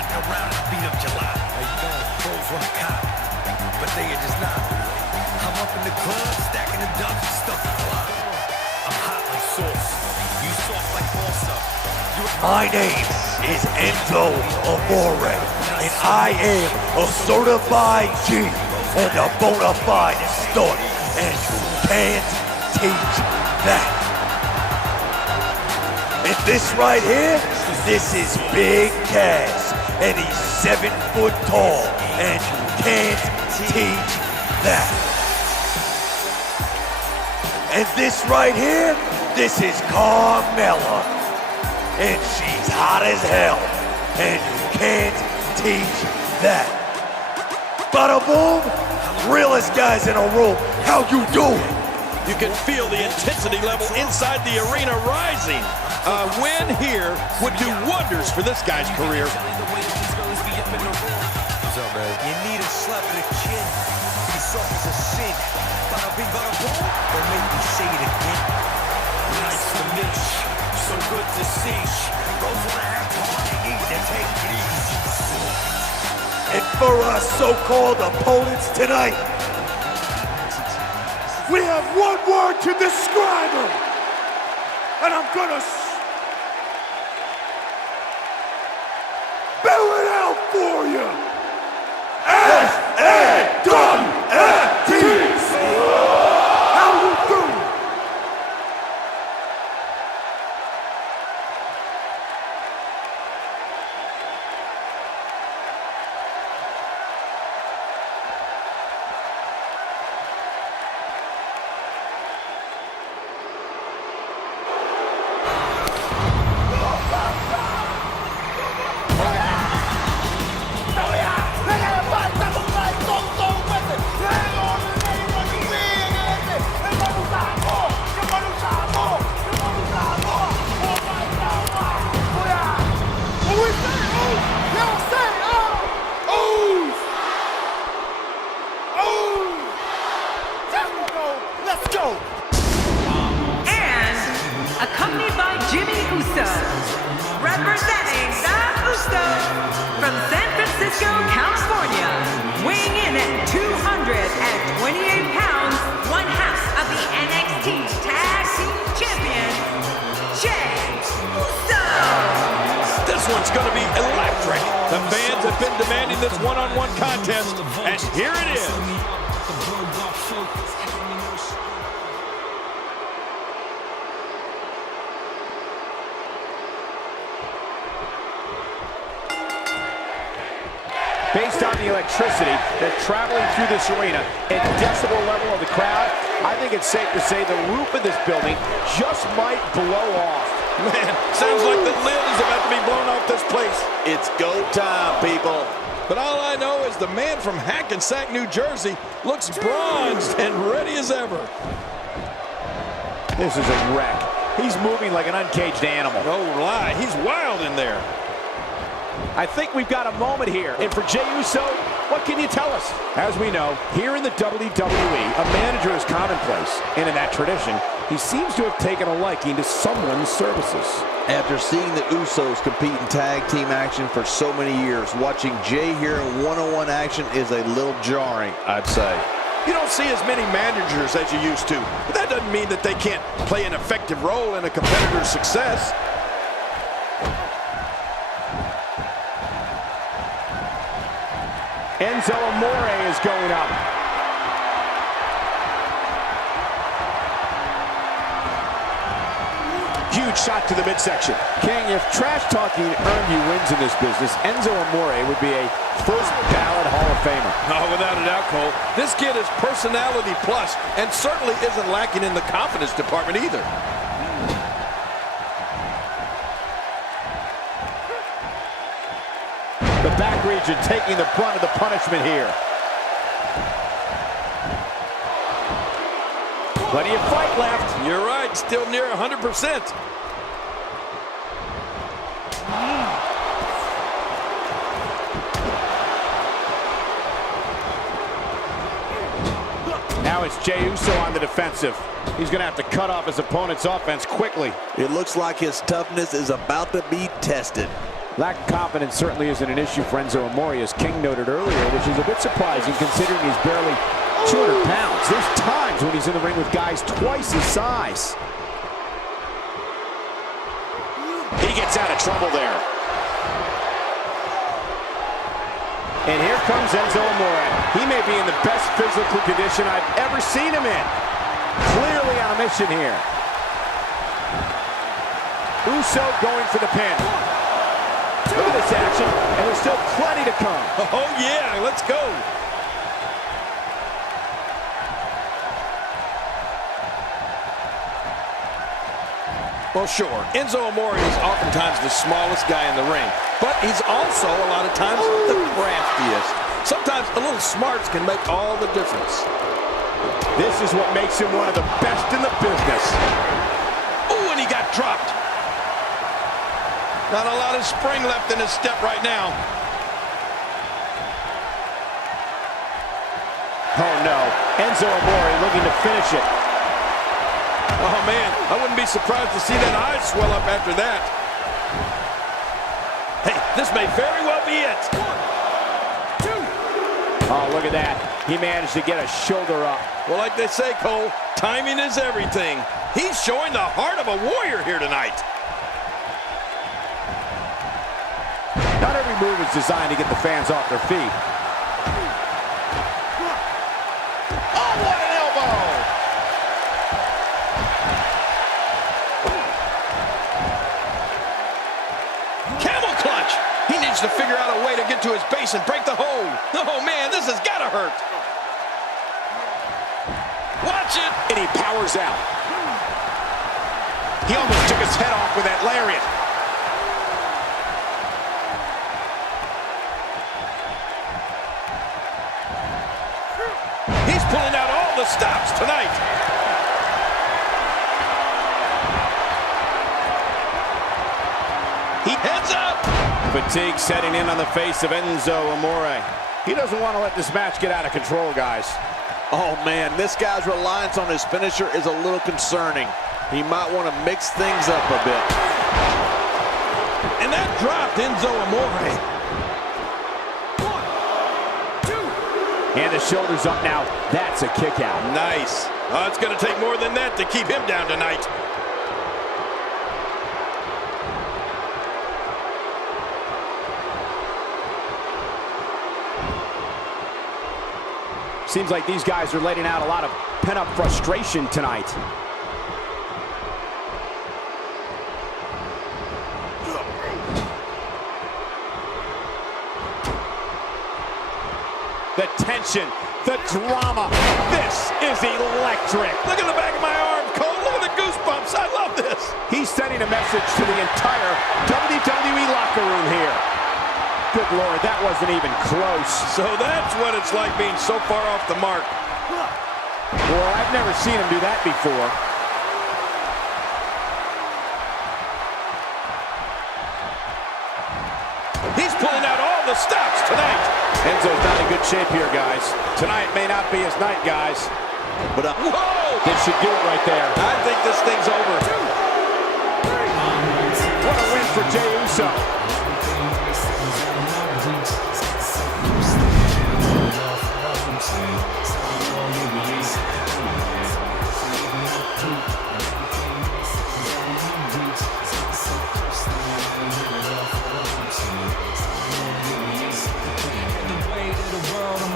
riding around and beat up July. How you doing? Pros on the cop, but they are just not. I'm up in the club, stacking the dubs and stuff the clock. I'm hot like sauce, you soft like balsa. My name is Enzo Amore, and I am a certified G and a bona fide stunt, and you can't teach that. And this right here, this is Big Cass, and he's 7 foot tall, and you can't teach that. And this right here, this is Carmella, and she's hot as hell, and you can't teach that. Bada boom, realest guys in a room, how you doing? You can feel the intensity level inside the arena rising. A win here would do wonders for this guy's career. What's up, man? You need a slap of the chin. Be soft as a sin. Bada bing, bada boom. Don't make me say it again. Nice to meet you. So good to see you. Rose on a half party. Need to take it easy. And for our so-called opponents tonight, we have one word to describe them, and I'm gonna spell it out for you. S-A-W-F-T. How you doing? Accompanied by Jimmy Uso, representing the Usos from San Francisco, California, weighing in at 228 pounds, one half of the NXT Tag Team Champion, Jey Uso. This one's going to be electric. The fans have been demanding this one-on-one contest, and here it is. Based on the electricity that's traveling through this arena and decibel level of the crowd, I think it's safe to say the roof of this building just might blow off. Man, sounds like the lid is about to be blown off this place. It's go time, people. But all I know is the man from Hackensack, New Jersey looks bronzed and ready as ever. This is a wreck. He's moving like an uncaged animal. No lie, he's wild in there. I think we've got a moment here. And for Jey Uso, what can you tell us? As we know, here in the WWE, a manager is commonplace. And in that tradition, he seems to have taken a liking to someone's services. After seeing the Usos compete in tag team action for so many years, watching Jey here in one-on-one action is a little jarring, I'd say. You don't see as many managers as you used to. But that doesn't mean that they can't play an effective role in a competitor's success. Enzo Amore is going up. Huge shot to the midsection. King, if trash talking earned you wins in this business, Enzo Amore would be a first ballot Hall of Famer. Oh, without a doubt, Cole. This kid is personality plus and certainly isn't lacking in the confidence department either. The back region taking the brunt of the punishment here. Plenty of fight left. You're right, still near 100%. Now it's Jey Uso on the defensive. He's going to have to cut off his opponent's offense quickly. It looks like his toughness is about to be tested. Lack of confidence certainly isn't an issue for Enzo Amore, as King noted earlier, which is a bit surprising considering he's barely 200 pounds. There's times when he's in the ring with guys twice his size. He gets out of trouble there. And here comes Enzo Amore. He may be in the best physical condition I've ever seen him in. Clearly on a mission here. Uso going for the pin. Look at this action, and there's still plenty to come. Oh yeah, let's go. Well, sure, Enzo Amore is oftentimes the smallest guy in the ring, but he's also a lot of times the craftiest. Sometimes a little smarts can make all the difference. This is what makes him one of the best in the business. Oh, and he got dropped. Not a lot of spring left in his step right now. Oh no, Enzo Amore looking to finish it. Oh man, I wouldn't be surprised to see that eye swell up after that. Hey, this may very well be it. 1, 2. Oh, look at that. He managed to get a shoulder up. Well, like they say, Cole, timing is everything. He's showing the heart of a warrior here tonight. Not every move is designed to get the fans off their feet. Oh, what an elbow! Camel clutch! He needs to figure out a way to get to his base and break the hold. Oh, man, this has got to hurt. Watch it! And he powers out. He almost took his head off with that lariat. He's pulling out all the stops tonight. He heads up. Fatigue setting in on the face of Enzo Amore. He doesn't want to let this match get out of control, guys. Oh man, this guy's reliance on his finisher is a little concerning. He might want to mix things up a bit. And that dropped Enzo Amore. 1, 2. And the shoulder's up now. That's a kick out. Nice. Oh, it's going to take more than that to keep him down tonight. Seems like these guys are letting out a lot of pent-up frustration tonight. The tension, the drama. This is electric. Look at the back of my arm, Cole. Look at the goosebumps. I love this. He's sending a message to the entire WWE locker room here. Good Lord, that wasn't even close. So that's what it's like being so far off the mark. Well, I've never seen him do that before. He's pulling out all the stops tonight. Enzo's not in good shape here, guys. Tonight may not be his night, guys. But whoa! This should do it right there. I think this thing's over. 2, 3. What a win for Jey Uso.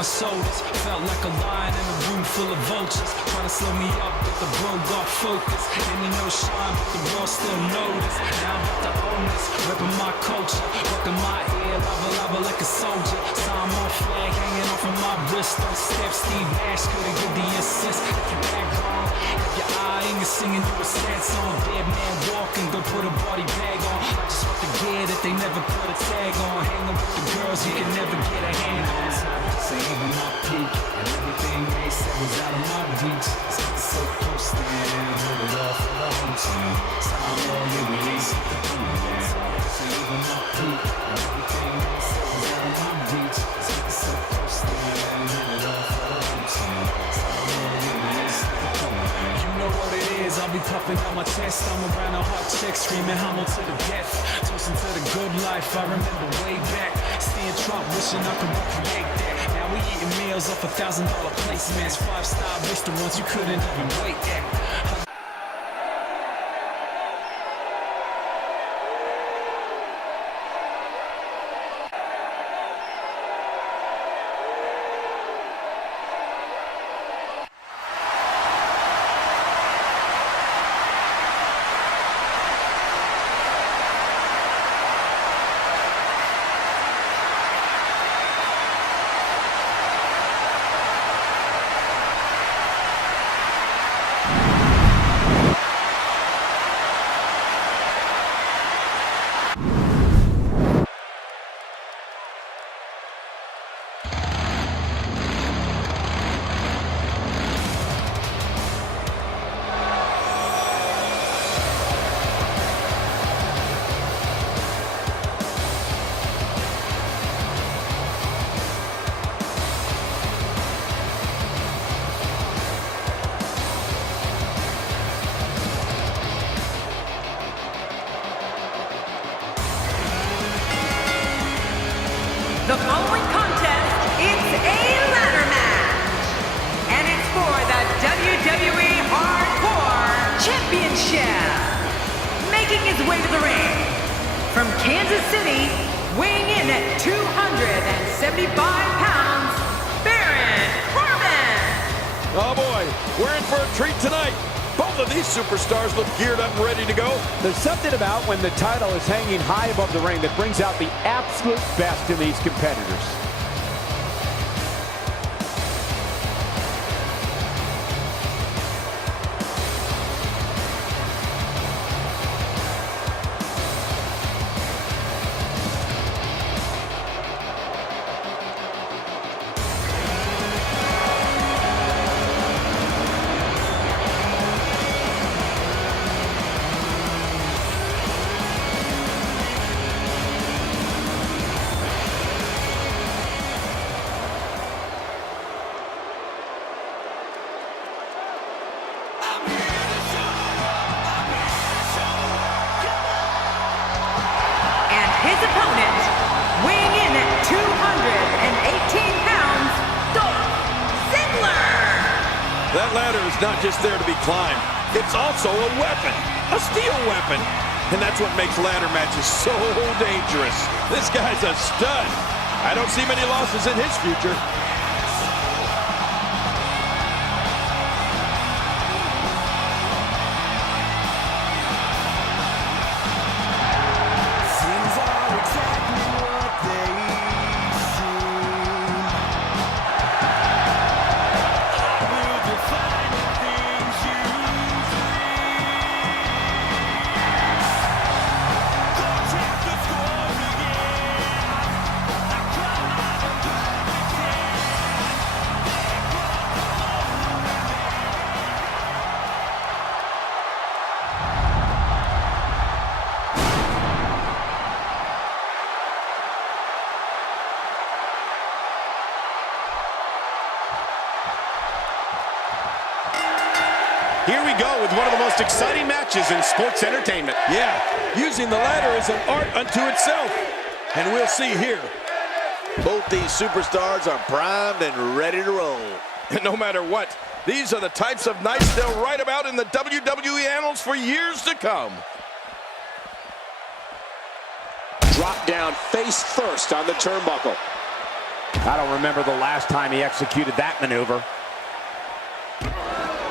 Shoulders. Felt like a lion in a room full of vultures. Trying to slow me up, but the bro got focus. Gave me no shine, but the world still noticed. Now I'm about to own this, repping my culture, working my ear, lava like a soldier. Sign my flag hanging off of my wrist. On step, Steve Nash couldn't get the assist. If you back wrong, if your eye ain't singing you a sad song. Dead man walking, go put a body bag on. I just want the gear that they never put a tag on. Hanging with the girls you can never get a hand on. Saving my peak, and everything they said was out of my reach. So close to them, heard it all for the hometown. Time on you, release it, saving my peak, and everything they said was out of my reach. So close to them, heard it all for the hometown. Time on you, release it, you know what it is, I'll be puffing out my chest. I'm around a hot chick, screaming homo to the death. Listen to the good life, I remember way back. Seeing Trump, wishing I could recreate that. Now we eating meals off $1,000 placements. 5-star restaurants you couldn't even wait at. The following contest is a ladder match, and it's for the WWE Hardcore Championship. Making his way to the ring, from Kansas City, weighing in at 275 pounds, Baron Corbin. Oh boy, we're in for a treat tonight. Both of these superstars look geared up and ready to go. There's something about when the title is hanging high above the ring that brings out the absolute best in these competitors. His opponent, weighing in at 218 pounds, Dolph Ziggler. That ladder is not just there to be climbed. It's also a weapon, a steel weapon. And that's what makes ladder matches so dangerous. This guy's a stud. I don't see many losses in his future. Here we go with one of the most exciting matches in sports entertainment. Yeah, using the ladder is an art unto itself. And we'll see here. Both these superstars are primed and ready to roll. And no matter what, these are the types of nights they'll write about in the WWE annals for years to come. Drop down face first on the turnbuckle. I don't remember the last time he executed that maneuver.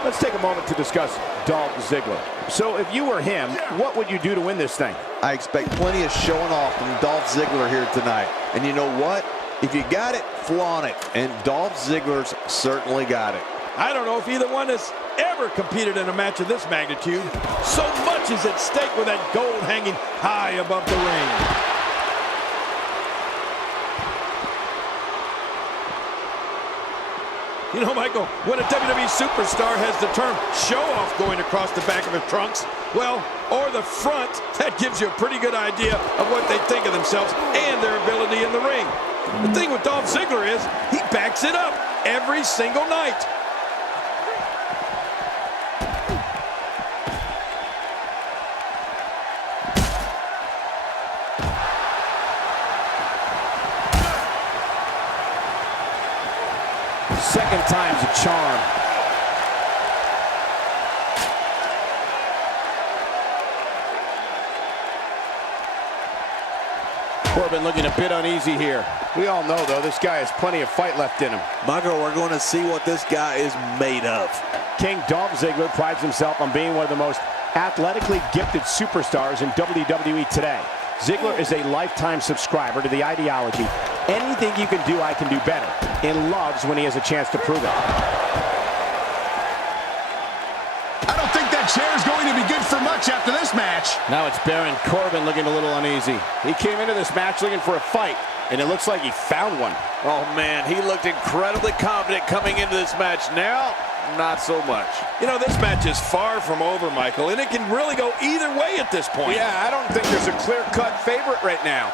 Let's take a moment to discuss Dolph Ziggler. So if you were him, what would you do to win this thing? I expect plenty of showing off from Dolph Ziggler here tonight. And you know what? If you got it, flaunt it. And Dolph Ziggler's certainly got it. I don't know if either one has ever competed in a match of this magnitude. So much is at stake with that gold hanging high above the ring. You know, Michael, when a WWE superstar has the term show-off going across the back of his trunks, well, or the front, that gives you a pretty good idea of what they think of themselves and their ability in the ring. The thing with Dolph Ziggler is he backs it up every single night. Second time's a charm. Corbin looking a bit uneasy here. We all know, though, this guy has plenty of fight left in him. Michael, we're going to see what this guy is made of. King Dolph Ziggler prides himself on being one of the most athletically gifted superstars in WWE today. Ziggler is a lifetime subscriber to the ideology, anything you can do, I can do better, and loves when he has a chance to prove it. I don't think that chair is going to be good for much after this match. Now it's Baron Corbin looking a little uneasy. He came into this match looking for a fight, and it looks like he found one. Oh, man, he looked incredibly confident coming into this match. Now, not so much. You know, this match is far from over, Michael, and it can really go either way at this point. Yeah, I don't think there's a clear-cut favorite right now.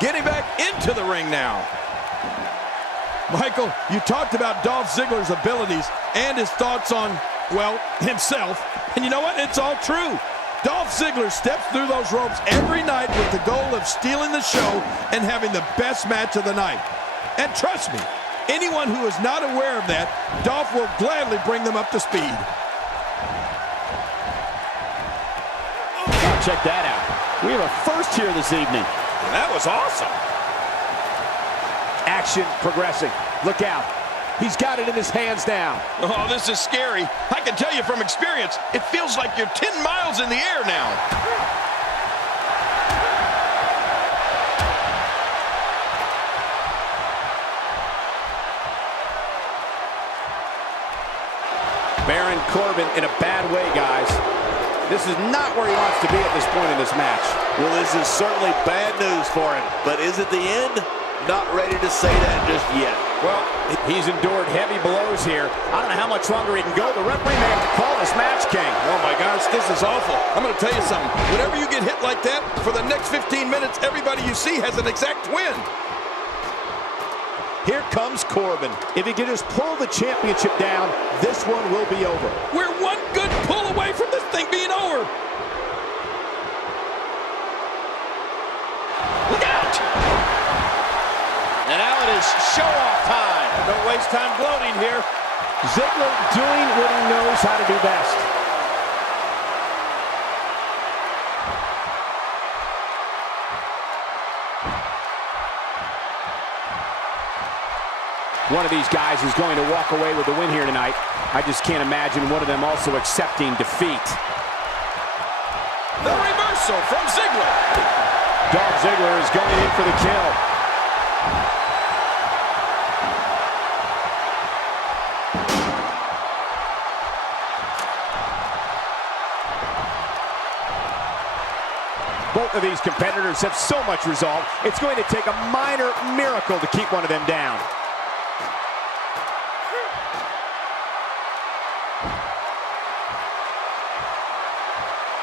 Getting back into the ring now. Michael, you talked about Dolph Ziggler's abilities and his thoughts on, well, himself. And you know what? It's all true. Dolph Ziggler steps through those ropes every night with the goal of stealing the show and having the best match of the night. And trust me, anyone who is not aware of that, Dolph will gladly bring them up to speed. Oh, check that out. We have a first here this evening. And that was awesome. Action progressing. Look out. He's got it in his hands now. Oh, this is scary. I can tell you from experience, it feels like you're 10 miles in the air now. Baron Corbin in a bad way, guys. This is not where he wants to be at this point in this match. Well, this is certainly bad news for him, but is it the end? Not ready to say that just yet. Well, he's endured heavy blows here. I don't know how much longer he can go. The referee may have to call this match, King. Oh my gosh, this is awful. I'm going to tell you something. Whenever you get hit like that, for the next 15 minutes, everybody you see has an exact win. Here comes Corbin. If he can just pull the championship down, this one will be over. We're one good pull away from this thing being over. Look out! And now it is show-off time. Don't waste time gloating here. Ziggler doing what he knows how to do best. One of these guys is going to walk away with the win here tonight. I just can't imagine one of them also accepting defeat. The reversal from Ziggler. Dolph Ziggler is going in for the kill. Both of these competitors have so much resolve, it's going to take a minor miracle to keep one of them down.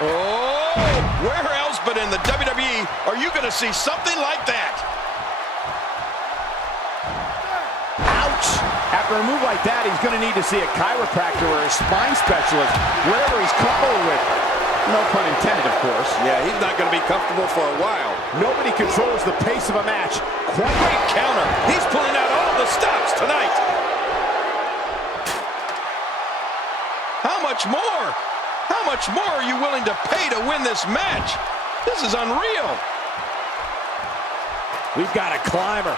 Oh, where else but in the WWE are you going to see something like that? Ouch! After a move like that, he's going to need to see a chiropractor or a spine specialist, whatever he's coupled with. No pun intended, of course. Yeah, he's not going to be comfortable for a while. Nobody controls the pace of a match. Great counter. He's pulling out all the stops tonight. How much more? How much more are you willing to pay to win this match? This is unreal. We've got a climber.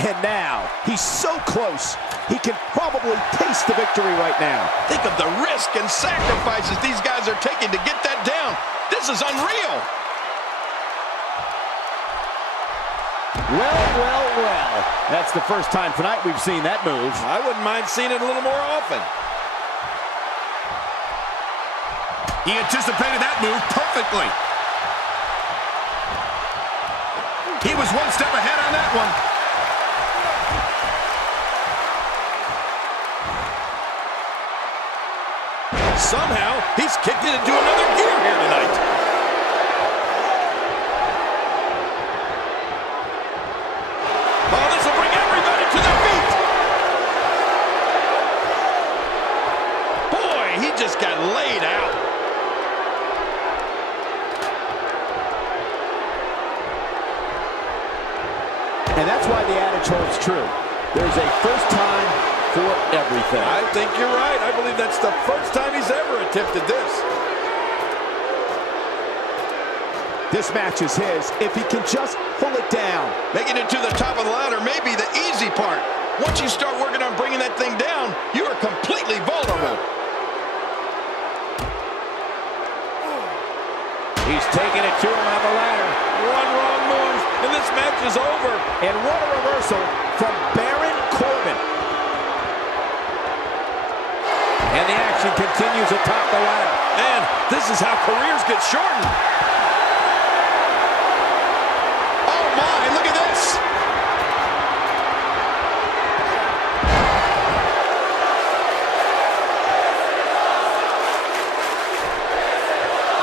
And now, he's so close, he can probably taste the victory right now. Think of the risk and sacrifices these guys are taking to get that down. This is unreal. Well, well, well. That's the first time tonight we've seen that move. I wouldn't mind seeing it a little more often. He anticipated that move perfectly. He was one step ahead on that one. Somehow, he's kicked it into another gear here tonight. Oh, this will bring everybody to their feet. Boy, he just got laid out. And that's why the adage holds true. There's a first time for everything. I think you're right. I believe that's the first time he's ever attempted this. This match is his if he can just pull it down. Making it to the top of the ladder may be the easy part. Once you start working on bringing that thing down, you are completely vulnerable. He's taking it to him on the ladder. One wrong move, and this match is over. And what a reversal from Baron Corbin. And the action continues atop the ladder. Man, this is how careers get shortened. Oh my, look at this.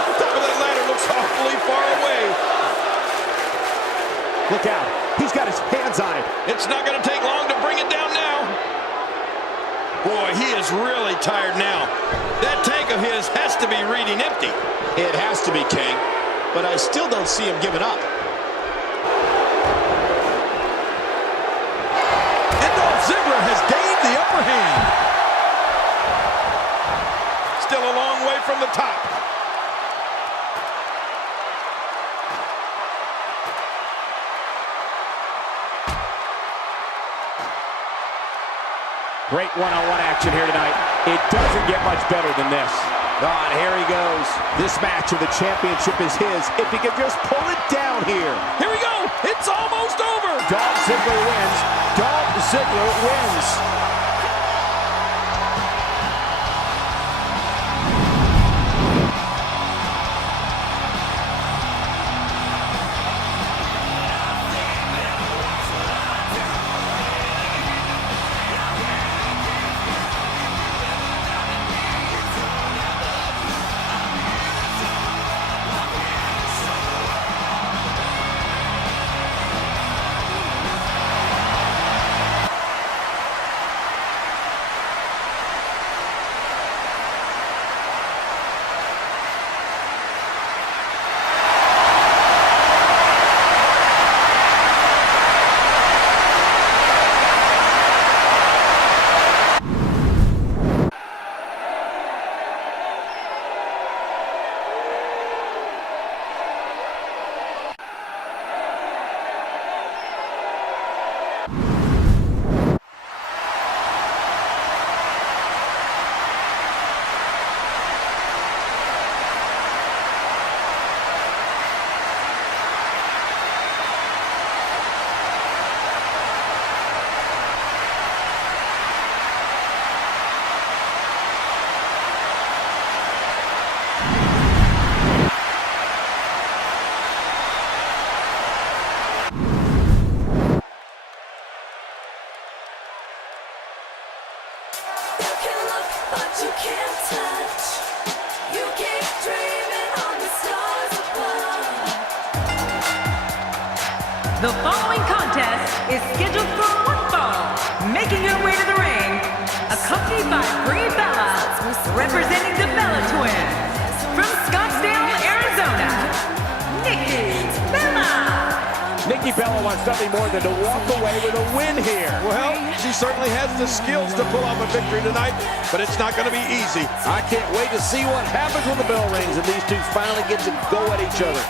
The top of that ladder looks awfully far away. Look out. He's got his hands on it. It's not going to take long to bring it down now. Boy, he is really tired now. That tank of his has to be reading empty. It has to be, King, but I still don't see him giving up. And Dolph Ziggler has gained the upper hand. Still a long way from the top. Great one-on-one action here tonight. It doesn't get much better than this. And here he goes. This match of the championship is his if he can just pull it down here. Here we go. It's almost over. Dolph Ziggler wins. Dolph Ziggler wins. The following contest is scheduled for one fall. Making her way to the ring, accompanied by Brie Bella, representing the Bella Twins. From Scottsdale, Arizona, Nikki Bella. Nikki Bella wants nothing more than to walk away with a win here. Well, she certainly has the skills to pull off a victory tonight, but it's not going to be easy. I can't wait to see what happens when the bell rings and these two finally get to go at each other.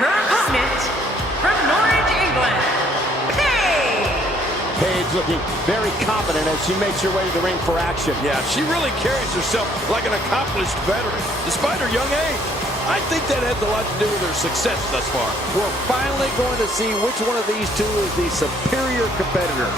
Her opponent from Norwich, England, Paige. Paige looking very confident as she makes her way to the ring for action. Yeah, she really carries herself like an accomplished veteran, despite her young age. I think that has a lot to do with her success thus far. We're finally going to see which one of these two is the superior competitor.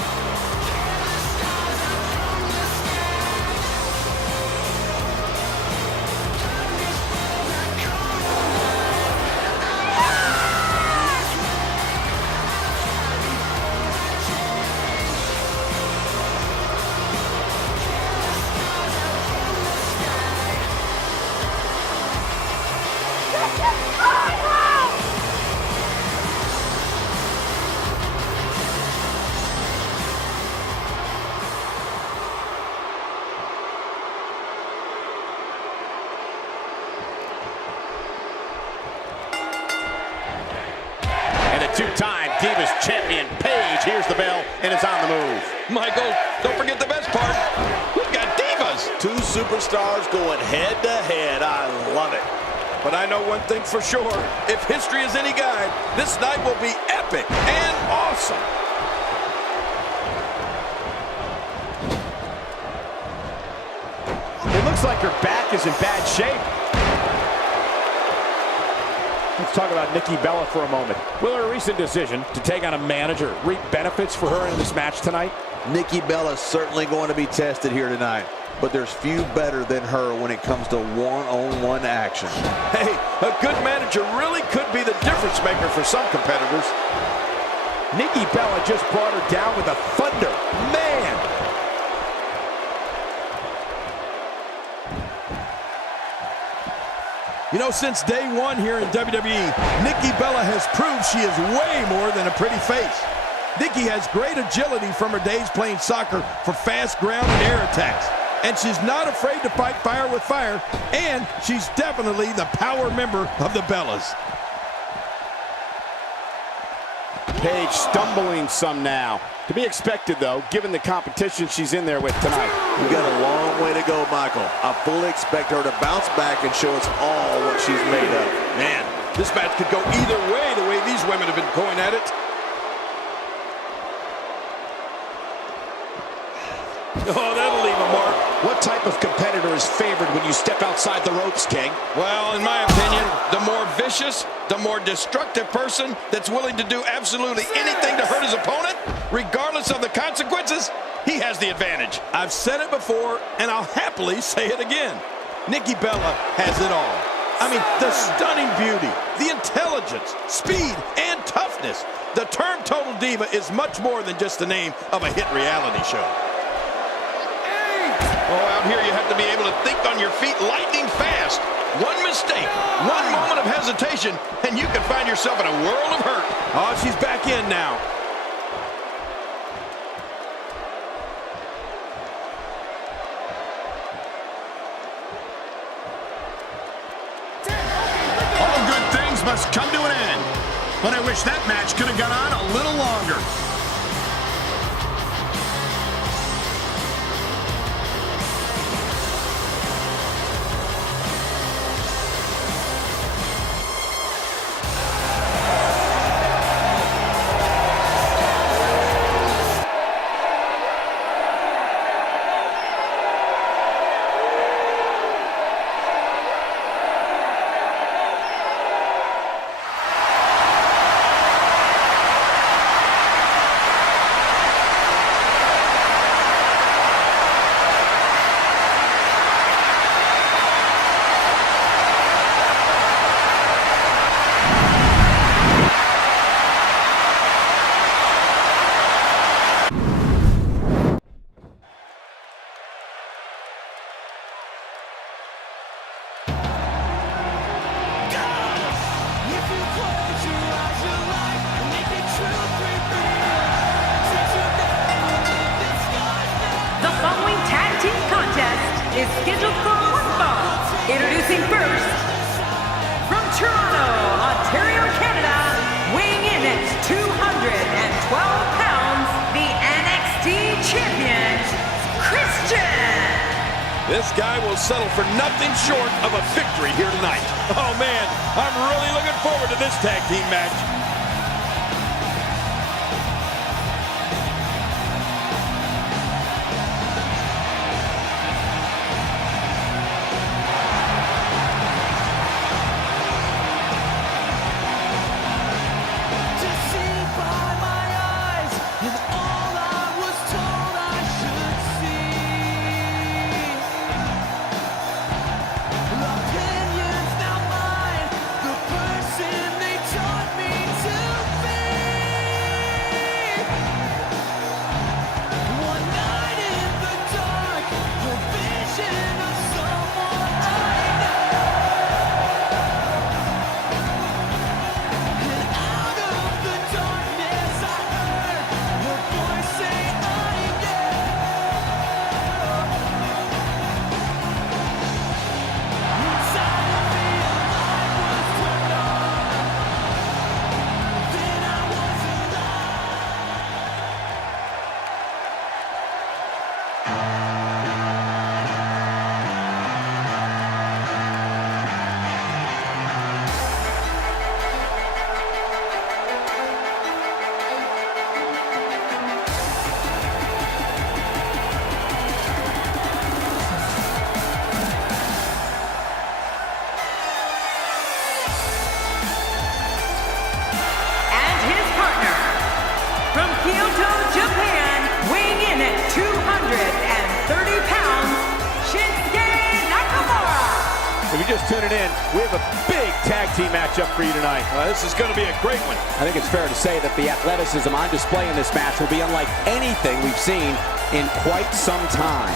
Michael, don't forget the best part. We've got divas. Two superstars going head to head. I love it. But I know one thing for sure. If history is any guide, this night will be epic and awesome. It looks like her back is in bad shape. Let's talk about Nikki Bella for a moment. Will her recent decision to take on a manager reap benefits for her in this match tonight? Nikki Bella is certainly going to be tested here tonight, but there's few better than her when it comes to one-on-one action. Hey, a good manager really could be the difference maker for some competitors. Nikki Bella just brought her down with a thunder. Man! You know, since day one here in WWE, Nikki Bella has proved she is way more than a pretty face. Nikki has great agility from her days playing soccer for fast ground and air attacks. And she's not afraid to fight fire with fire, and she's definitely the power member of the Bellas. Paige stumbling some now. To be expected, though, given the competition she's in there with tonight. We've got a long way to go, Michael. I fully expect her to bounce back and show us all what she's made of. Man, this match could go either way the way these women have been going at it. Oh, that'll leave a mark. What type of competitor is favored when you step outside the ropes, King? Well, in my opinion, the more vicious, the more destructive person that's willing to do absolutely anything to hurt his opponent, regardless of the consequences, he has the advantage. I've said it before, and I'll happily say it again. Nikki Bella has it all. I mean, the stunning beauty, the intelligence, speed, and toughness. The term Total Diva is much more than just the name of a hit reality show. Oh, out here you have to be able to think on your feet lightning fast. One mistake, one moment of hesitation, and you can find yourself in a world of hurt. Oh, she's back in now. All good things must come to an end. But I wish that match could have gone on a little longer. Is scheduled for one fall. Introducing first, from Toronto, Ontario, Canada, weighing in at 212 pounds, the NXT Champion, Christian. This guy will settle for nothing short of a victory here tonight. Oh man, I'm really looking forward to this tag team match. Opinions now mine, the person they taught me to If you're just tuning in, we have a big tag team matchup for you tonight. This is going to be a great one. I think it's fair to say that the athleticism on display in this match will be unlike anything we've seen in quite some time.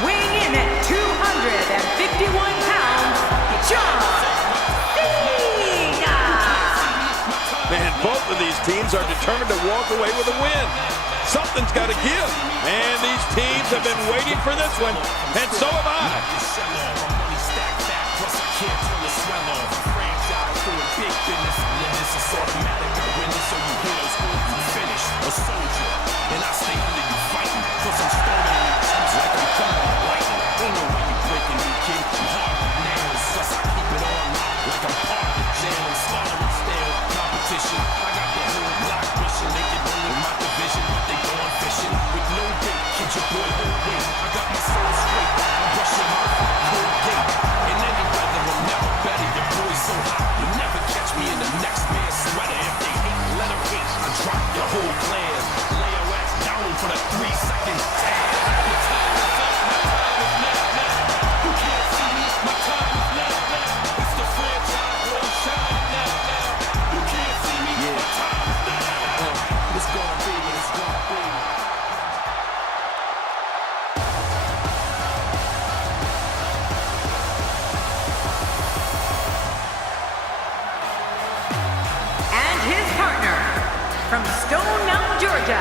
Weighing in at 251 pounds, John Cena! Man, both of these teams are determined to walk away with a win. Something's got to give. And these teams have been waiting for this one, and so have I. And I stay under you fighting, cause I'm storming in your troops like I'm thunder and lightning. Ain't no way you breaking me, kid. I'm hard with nails, plus I keep it on lock like I'm part of the jail and slaughtering stale competition. I got the whole block mission, they can roll in my division, but they going fishing with no date. Kid your boy whole weight, I got my soul straight. I'm brushing my cold gate. In any weather, I'm never better. Your boy's so hot, you'll never catch me in the next man's sweater. If they hate, let them hate. I drop your whole clan. For the 3-second tag. The time is up, my time is now. You can't see me, my time is now. It's the franchise, one shine now. You can't see me, my time is now. It's gonna be what it's gonna be. And his partner, from Stone Mountain, Georgia,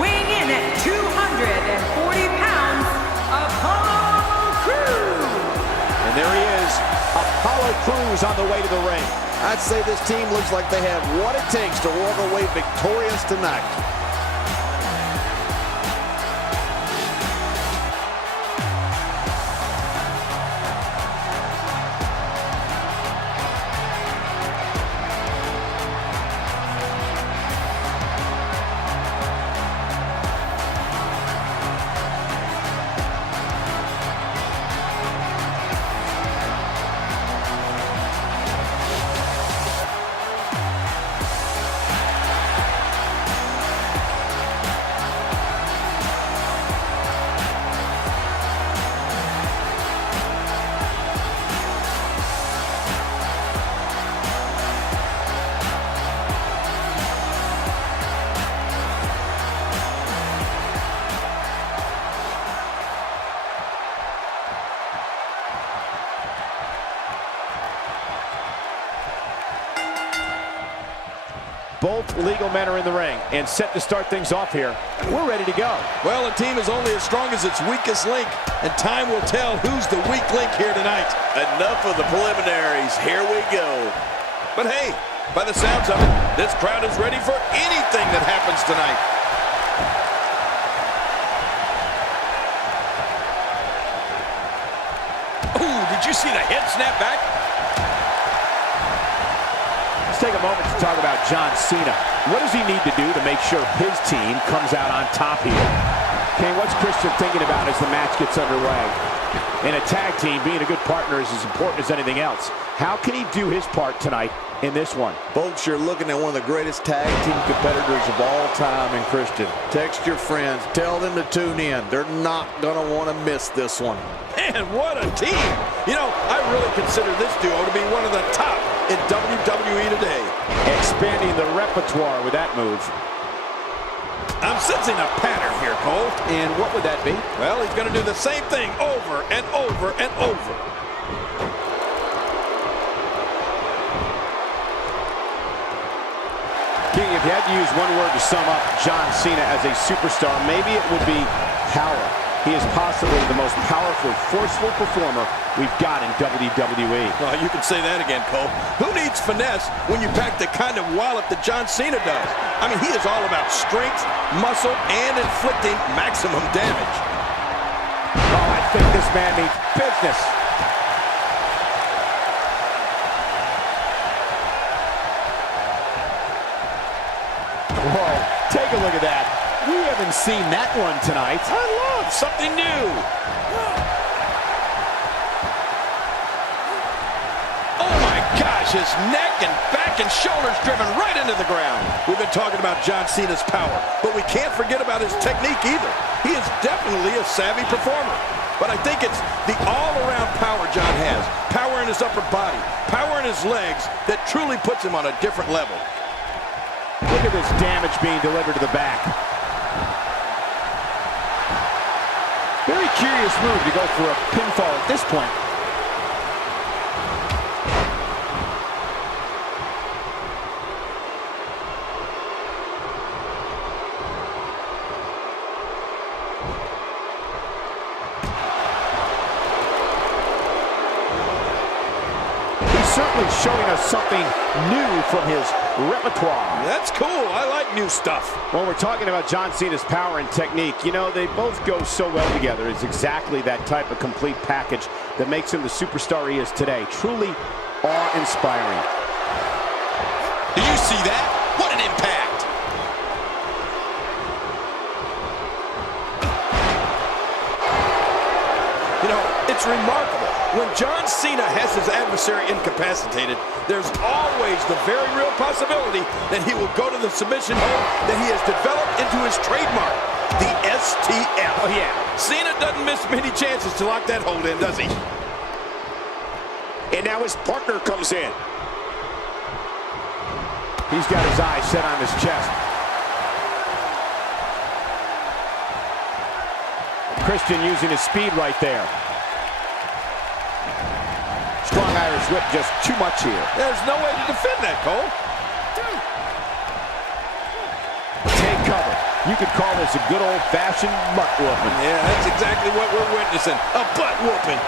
weighing in at 240 pounds, Apollo Crews. And there he is, Apollo Crews on the way to the ring. I'd say this team looks like they have what it takes to walk away victorious tonight. Both legal men are in the ring and set to start things off here. We're ready to go. Well, a team is only as strong as its weakest link, and time will tell who's the weak link here tonight. Enough of the preliminaries. Here we go. But hey, by the sounds of it, this crowd is ready for anything that happens tonight. Ooh, did you see the head snap back? Let's take a moment to talk about John Cena. What does he need to do to make sure his team comes out on top here? King, what's Christian thinking about as the match gets underway? In a tag team, being a good partner is as important as anything else. How can he do his part tonight in this one? Folks, you're looking at one of the greatest tag team competitors of all time in Christian. Text your friends. Tell them to tune in. They're not going to want to miss this one. Man, what a team. You know, I really consider this duo to be one of the top in WWE today. Expanding the repertoire with that move. I'm sensing a pattern here, Cole. And what would that be? Well, he's going to do the same thing over and over and over. King, if you had to use one word to sum up John Cena as a superstar, maybe it would be power. He is possibly the most powerful, forceful performer we've got in WWE. Well, you can say that again, Cole. Who needs finesse when you pack the kind of wallop that John Cena does? I mean, he is all about strength, muscle, and inflicting maximum damage. Oh, I think this man means business. Whoa, take a look at that. We haven't seen that one tonight. I love something new. Oh my gosh, his neck and back and shoulders driven right into the ground. We've been talking about John Cena's power, but we can't forget about his technique either. He is definitely a savvy performer. But I think it's the all-around power John has. Power in his upper body, power in his legs that truly puts him on a different level. Look at this damage being delivered to the back. Very curious move to go for a pinfall at this point. He's certainly showing us something new from his repertoire. That's cool. I like new stuff. When we're talking about John Cena's power and technique, you know, they both go so well together. It's exactly that type of complete package that makes him the superstar he is today. Truly awe-inspiring. Do you see that? What an impact! You know, it's remarkable. When John Cena has his adversary incapacitated, there's always the very real possibility that he will go to the submission hold that he has developed into his trademark, the STF. Oh, yeah. Cena doesn't miss many chances to lock that hold in, does he? And now his partner comes in. He's got his eyes set on his chest. Christian using his speed right there. Strong Irish whip, just too much here. There's no way to defend that, Cole. Take cover. You could call this a good old-fashioned butt whooping. Yeah, that's exactly what we're witnessing. A butt whooping.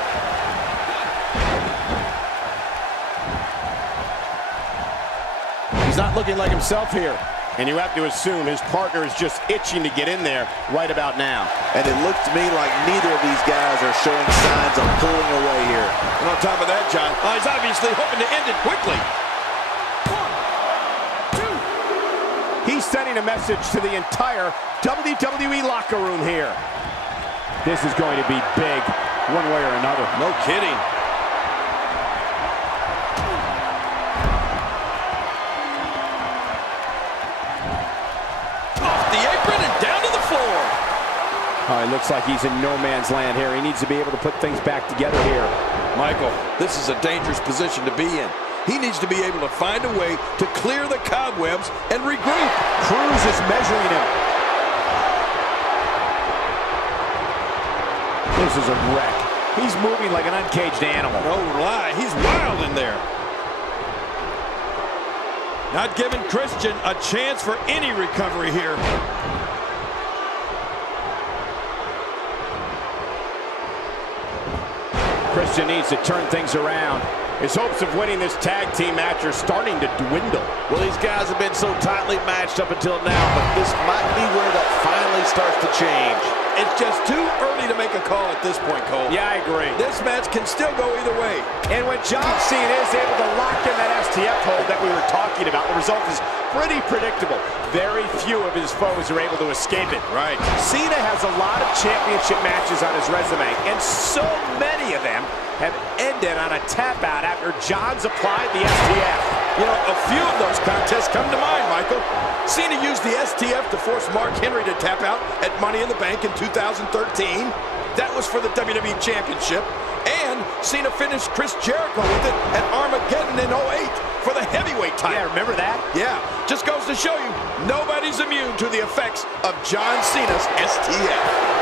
He's not looking like himself here. And you have to assume his partner is just itching to get in there right about now. And it looks to me like neither of these guys are showing signs of pulling away here. And on top of that, John, he's obviously hoping to end it quickly. 1, 2. He's sending a message to the entire WWE locker room here. This is going to be big, one way or another. No kidding. Oh, it looks like he's in no man's land here. He needs to be able to put things back together here. Michael, this is a dangerous position to be in. He needs to be able to find a way to clear the cobwebs and regroup. Crews is measuring him. This is a wreck. He's moving like an uncaged animal. No lie, he's wild in there. Not giving Christian a chance for any recovery here. Christian needs to turn things around. His hopes of winning this tag team match are starting to dwindle. Well, these guys have been so tightly matched up until now, but this might be where that finally starts to change. It's just too early to make a call at this point, Cole. Yeah, I agree. This match can still go either way. And when John Cena is able to lock in that STF hold that we were talking about, the result is pretty predictable. Very few of his foes are able to escape it. Right. Cena has a lot of championship matches on his resume, and so many of them have ended on a tap out after John's applied the STF. You know, a few of those contests come to mind, Michael. Cena used the STF to force Mark Henry to tap out at Money in the Bank in 2013. That was for the WWE Championship. And Cena finished Chris Jericho with it at Armageddon in 08 for the heavyweight title. Yeah, remember that? Yeah, just goes to show you, nobody's immune to the effects of John Cena's STF.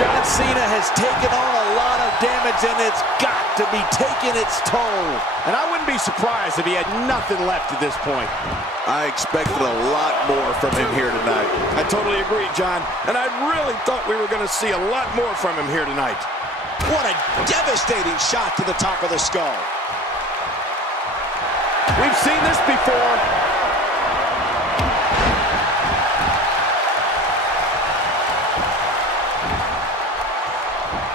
John Cena has taken on a lot of damage, and it's got to be taking its toll. And I wouldn't be surprised if he had nothing left at this point. I expected a lot more from him here tonight. I totally agree, John. And I really thought we were going to see a lot more from him here tonight. What a devastating shot to the top of the skull. We've seen this before.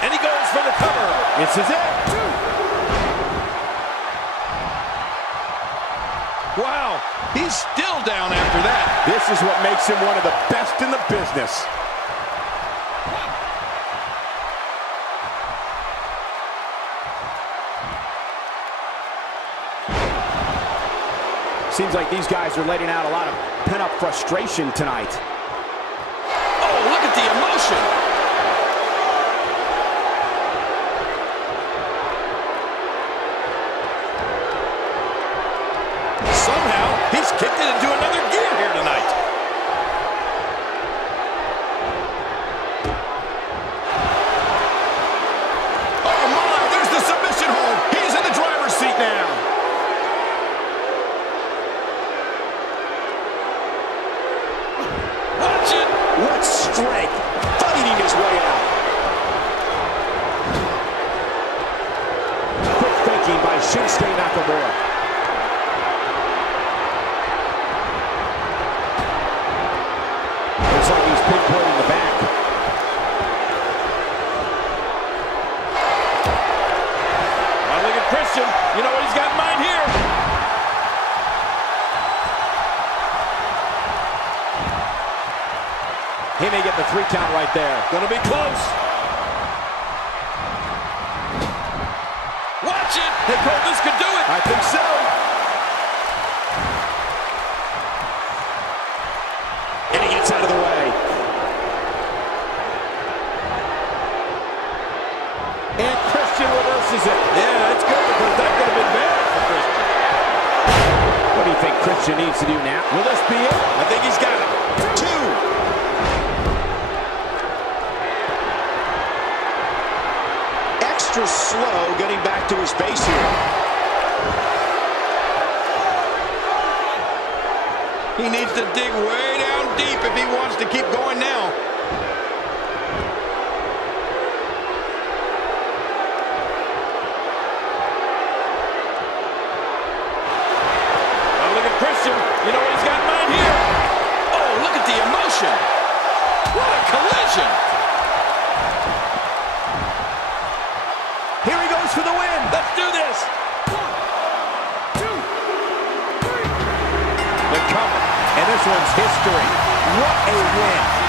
And he goes for the cover. This is it. Wow, he's still down after that. This is what makes him one of the best in the business. Seems like these guys are letting out a lot of pent-up frustration tonight. Oh, look at the emotion. Somehow, he's kicked it into another gear here tonight. Oh my, there's the submission hold. He's in the driver's seat now. Watch it. What strength, fighting his way out. Quick thinking by Shinsuke Nakamura. Looks like he's pinpointing the back. Now look at Christian. You know what he's got in mind here. He may get the 3 count right there. Gonna be close. Watch it. Hey, Cole, this could do it. I think so. And he gets out of the way. And Christian reverses it. Yeah, that's good because that could have been bad for Christian. What do you think Christian needs to do now? Will this be it? I think he's got it. 2. Extra slow getting back to his base here. He needs to dig way down deep if he wants to keep going now. Now look at Christian. You know what he's got in mind here? Oh, look at the emotion. What a collision. Here he goes for the win. Let's do this. 1, 2, 3. The cover. And this one's history. What a win.